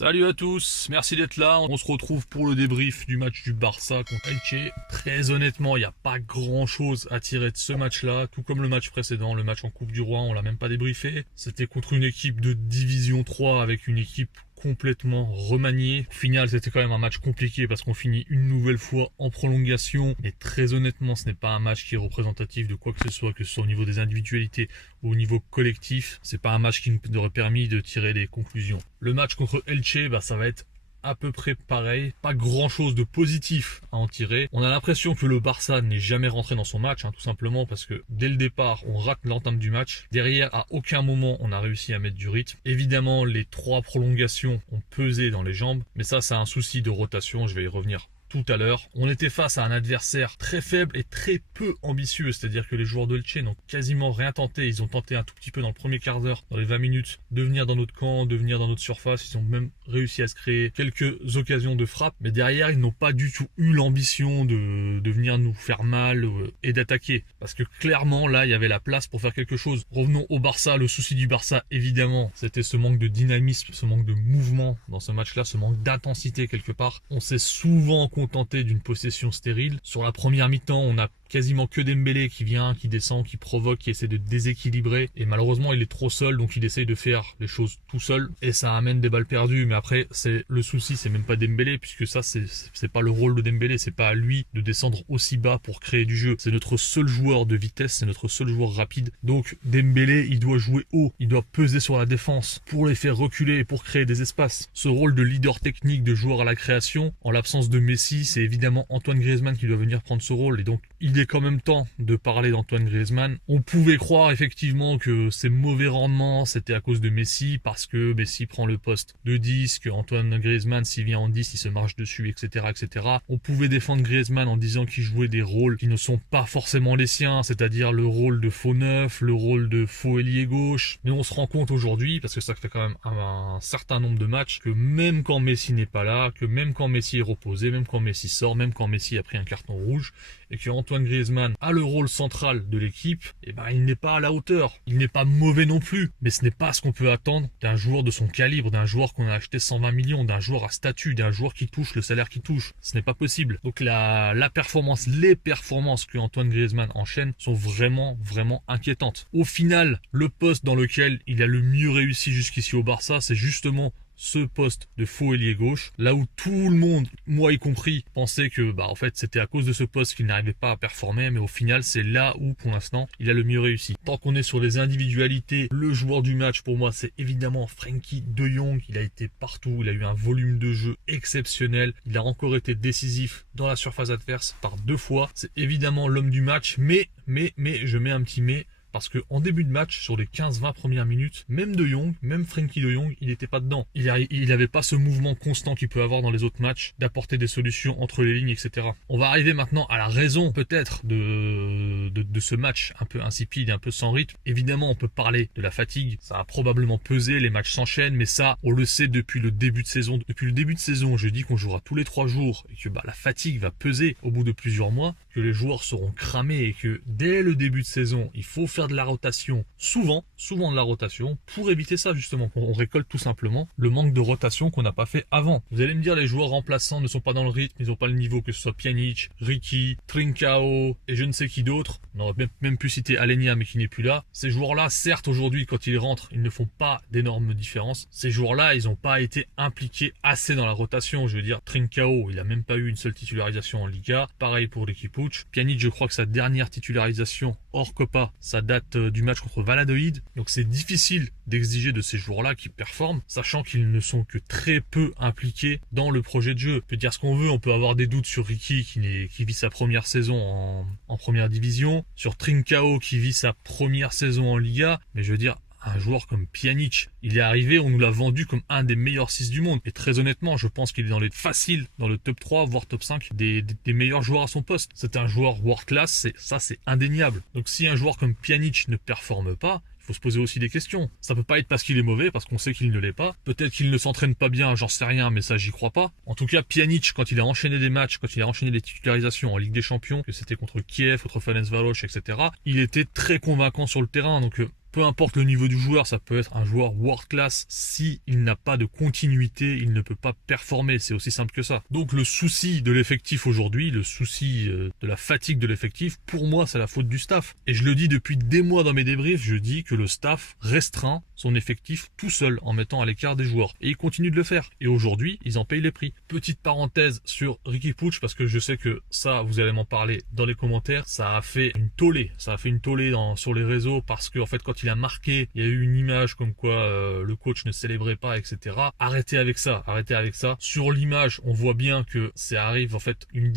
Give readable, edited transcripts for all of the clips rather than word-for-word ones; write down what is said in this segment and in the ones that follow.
Salut à tous, merci d'être là. On se retrouve pour le débrief du match du Barça contre Elche. Très honnêtement, il n'y a pas grand chose à tirer de ce match-là, tout comme le match précédent, le match en Coupe du Roi, on l'a même pas débriefé. C'était contre une équipe de Division 3 avec une équipe complètement remaniée. Au final, c'était quand même un match compliqué parce qu'on finit une nouvelle fois en prolongation. Et très honnêtement, ce n'est pas un match qui est représentatif de quoi que ce soit au niveau des individualités ou au niveau collectif. C'est pas un match qui nous aurait permis de tirer des conclusions. Le match contre Elche, ça va être à peu près pareil, pas grand chose de positif à en tirer. On a l'impression que le Barça n'est jamais rentré dans son match, tout simplement parce que dès le départ, on rate l'entame du match. Derrière, à aucun moment, on a réussi à mettre du rythme. Évidemment, les 3 prolongations ont pesé dans les jambes, mais ça, c'est un souci de rotation, je vais y revenir tout à l'heure. On était face à un adversaire très faible et très peu ambitieux, c'est-à-dire que les joueurs de Elche n'ont quasiment rien tenté. Ils ont tenté un tout petit peu dans le premier quart d'heure, dans les 20 minutes, de venir dans notre camp, de venir dans notre surface. Ils ont même réussi à se créer quelques occasions de frappe, mais derrière, ils n'ont pas du tout eu l'ambition de venir nous faire mal et d'attaquer. Parce que clairement, là, il y avait la place pour faire quelque chose. Revenons au Barça. Le souci du Barça, évidemment, c'était ce manque de dynamisme, ce manque de mouvement dans ce match-là, ce manque d'intensité quelque part. On s'est souvent contenté d'une possession stérile. Sur la première mi-temps, on a quasiment que Dembélé qui vient, qui descend, qui provoque, qui essaie de déséquilibrer. Et malheureusement, il est trop seul, donc il essaye de faire les choses tout seul. Et ça amène des balles perdues. Mais après, c'est le souci, c'est même pas Dembélé, puisque ça, c'est pas le rôle de Dembélé. C'est pas à lui de descendre aussi bas pour créer du jeu. C'est notre seul joueur de vitesse, c'est notre seul joueur rapide. Donc Dembélé, il doit jouer haut, il doit peser sur la défense pour les faire reculer et pour créer des espaces. Ce rôle de leader technique, de joueur à la création, en l'absence de Messi, c'est évidemment Antoine Griezmann qui doit venir prendre ce rôle. Et donc, il est quand même temps de parler d'Antoine Griezmann. On pouvait croire effectivement que ses mauvais rendements, c'était à cause de Messi, parce que Messi prend le poste de 10, que Antoine Griezmann, s'il vient en 10, il se marche dessus, etc., etc. On pouvait défendre Griezmann en disant qu'il jouait des rôles qui ne sont pas forcément les siens, c'est-à-dire le rôle de faux neuf, le rôle de faux ailier gauche. Mais on se rend compte aujourd'hui, parce que ça fait quand même un certain nombre de matchs, que même quand Messi n'est pas là, que même quand Messi est reposé, même quand Messi sort, même quand Messi a pris un carton rouge, et que Antoine Griezmann a le rôle central de l'équipe, il n'est pas à la hauteur. Il n'est pas mauvais non plus, mais ce n'est pas ce qu'on peut attendre d'un joueur de son calibre, d'un joueur qu'on a acheté 120 millions, d'un joueur à statut, d'un joueur qui touche le salaire qu'il touche. Ce n'est pas possible. Donc la performance, les performances que Antoine Griezmann enchaîne sont vraiment inquiétantes. Au final, le poste dans lequel il a le mieux réussi jusqu'ici au Barça, c'est justement ce poste de faux ailier gauche, là où tout le monde, moi y compris, pensait que en fait c'était à cause de ce poste qu'il n'arrivait pas à performer, mais au final c'est là où pour l'instant il a le mieux réussi. Tant qu'on est sur les individualités, le joueur du match pour moi c'est évidemment Frenkie de Jong. Il a été partout, il a eu un volume de jeu exceptionnel, il a encore été décisif dans la surface adverse par 2 fois. C'est évidemment l'homme du match, mais je mets un petit mais, parce que en début de match, sur les 15-20 premières minutes, même de Jong, même Frenkie de Jong, il n'était pas dedans. Il n'avait pas ce mouvement constant qu'il peut avoir dans les autres matchs, d'apporter des solutions entre les lignes, etc. On va arriver maintenant à la raison peut-être de ce match un peu insipide, un peu sans rythme. Évidemment, on peut parler de la fatigue. Ça a probablement pesé, les matchs s'enchaînent, mais ça, on le sait depuis le début de saison. Depuis le début de saison, je dis qu'on jouera tous les 3 jours et que la fatigue va peser au bout de plusieurs mois, que les joueurs seront cramés et que dès le début de saison, il faut faire de la rotation, souvent de la rotation, pour éviter ça justement, qu'on récolte tout simplement le manque de rotation qu'on n'a pas fait avant. Vous allez me dire, les joueurs remplaçants ne sont pas dans le rythme, ils n'ont pas le niveau, que ce soit Pjanic, Ricky, Trincao et je ne sais qui d'autre. On aurait même pu citer Alenia, mais qui n'est plus là. Ces joueurs-là, certes aujourd'hui quand ils rentrent, ils ne font pas d'énormes différences. Ces joueurs-là, ils n'ont pas été impliqués assez dans la rotation. Je veux dire, Trincao, il n'a même pas eu une seule titularisation en Liga. Pareil pour l'équipe Puig. Pjanic, je crois que sa dernière titularisation hors Copa, ça date du match contre Valladolid. Donc c'est difficile d'exiger de ces joueurs-là qui performent, sachant qu'ils ne sont que très peu impliqués dans le projet de jeu. On peut dire ce qu'on veut, on peut avoir des doutes sur Ricky qui vit sa première saison en première division, sur Trincao qui vit sa première saison en Liga, mais je veux dire, un joueur comme Pjanic, il est arrivé, on nous l'a vendu comme un des meilleurs 6 du monde. Et très honnêtement, je pense qu'il est dans le top 3, voire top 5 des meilleurs joueurs à son poste. C'est un joueur world class, c'est indéniable. Donc si un joueur comme Pjanic ne performe pas, il faut se poser aussi des questions. Ça peut pas être parce qu'il est mauvais, parce qu'on sait qu'il ne l'est pas. Peut-être qu'il ne s'entraîne pas bien, j'en sais rien, mais ça j'y crois pas. En tout cas, Pjanic, quand il a enchaîné des matchs, quand il a enchaîné des titularisations en Ligue des Champions, que c'était contre Kiev, contre Ferencváros, etc., il était très convaincant sur le terrain. Donc peu importe le niveau du joueur, ça peut être un joueur world class, si il n'a pas de continuité, il ne peut pas performer, c'est aussi simple que ça. Donc le souci de l'effectif aujourd'hui, le souci de la fatigue de l'effectif, pour moi c'est la faute du staff. Et je le dis depuis des mois dans mes débriefs, je dis que le staff restreint son effectif tout seul en mettant à l'écart des joueurs. Et il continue de le faire. Et aujourd'hui, ils en payent les prix. Petite parenthèse sur Riqui Puig, parce que je sais que ça, vous allez m'en parler dans les commentaires, ça a fait une tollée. Ça a fait une tollée sur les réseaux parce que en fait, quand il a marqué, il y a eu une image comme quoi le coach ne célébrait pas, etc. Arrêtez avec ça, arrêtez avec ça. Sur l'image, on voit bien que ça arrive en fait une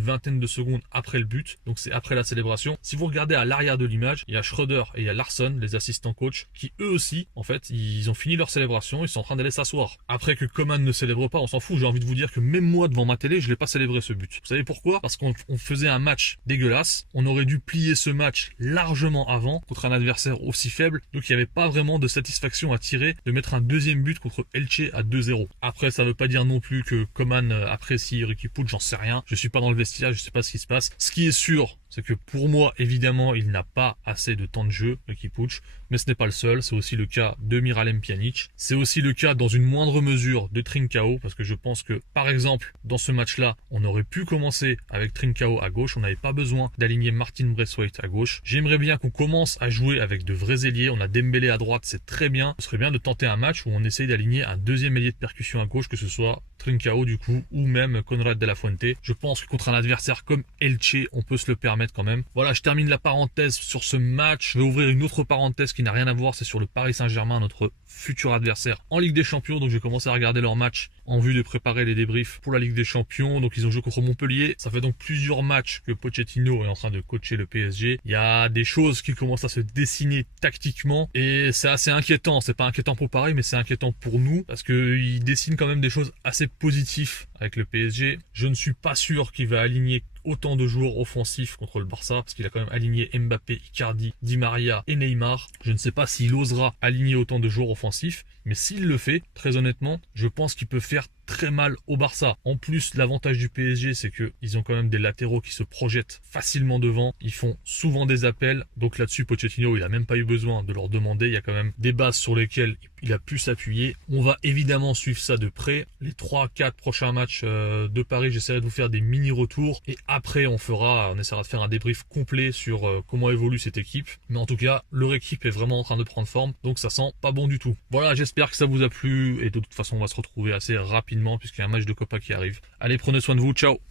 vingtaine de secondes après le but. Donc c'est après la célébration. Si vous regardez à l'arrière de l'image, il y a Schröder et il y a Larsson, les assistants coach, qui eux aussi, en fait, ils ont fini leur célébration, ils sont en train d'aller s'asseoir. Après que Coman ne célèbre pas, on s'en fout. J'ai envie de vous dire que même moi devant ma télé, je l'ai pas célébré ce but. Vous savez pourquoi? Parce qu'on faisait un match dégueulasse. On aurait dû plier ce match largement avant contre un adversaire aussi faible. Donc il n'y avait pas vraiment de satisfaction à tirer de mettre un deuxième but contre Elche à 2-0. Après, ça veut pas dire non plus que Coman apprécie Riqui Puig, j'en sais rien. Je suis pas dans le vestiaire, je sais pas ce qui se passe. Ce qui est sûr, c'est que pour moi, évidemment, il n'a pas assez de temps de jeu, Riqui Puig, mais ce n'est pas le seul. C'est aussi le cas de Miralem Pjanic. C'est aussi le cas, dans une moindre mesure, de Trincao, parce que je pense que, par exemple, dans ce match-là, on aurait pu commencer avec Trincao à gauche. On n'avait pas besoin d'aligner Martin Braithwaite à gauche. J'aimerais bien qu'on commence à jouer avec de vrais ailiers. On a Dembélé à droite, c'est très bien. Ce serait bien de tenter un match où on essaye d'aligner un deuxième ailier de percussion à gauche, que ce soit Trincao du coup, ou même Conrad de la Fuente. Je pense que contre un adversaire comme Elche, on peut se le permettre quand même. Voilà, je termine la parenthèse sur ce match. Je vais ouvrir une autre parenthèse qui n'a rien à voir, c'est sur le Paris Saint-Germain, notre futur adversaire en Ligue des Champions. Donc je vais commencer à regarder leur match en vue de préparer les débriefs pour la Ligue des Champions. Donc ils ont joué contre Montpellier. Ça fait donc plusieurs matchs que Pochettino est en train de coacher le PSG. Il y a des choses qui commencent à se dessiner tactiquement et c'est assez inquiétant. C'est pas inquiétant pour Paris, mais c'est inquiétant pour nous parce qu'il dessine quand même des choses assez positives avec le PSG. Je ne suis pas sûr qu'il va aligner autant de joueurs offensifs contre le Barça, parce qu'il a quand même aligné Mbappé, Icardi, Di Maria et Neymar. Je ne sais pas s'il osera aligner autant de joueurs offensifs, mais s'il le fait, très honnêtement, je pense qu'il peut faire très mal au Barça. En plus, l'avantage du PSG, c'est qu'ils ont quand même des latéraux qui se projettent facilement devant. Ils font souvent des appels. Donc là-dessus, Pochettino, il a même pas eu besoin de leur demander. Il y a quand même des bases sur lesquelles il a pu s'appuyer. On va évidemment suivre ça de près. Les 3-4 prochains matchs de Paris, j'essaierai de vous faire des mini-retours. Et après, on essaiera de faire un débrief complet sur comment évolue cette équipe. Mais en tout cas, leur équipe est vraiment en train de prendre forme. Donc ça sent pas bon du tout. Voilà, j'espère que ça vous a plu. Et de toute façon, on va se retrouver assez rapidement puisqu'il y a un match de Copa qui arrive. Allez, prenez soin de vous. Ciao!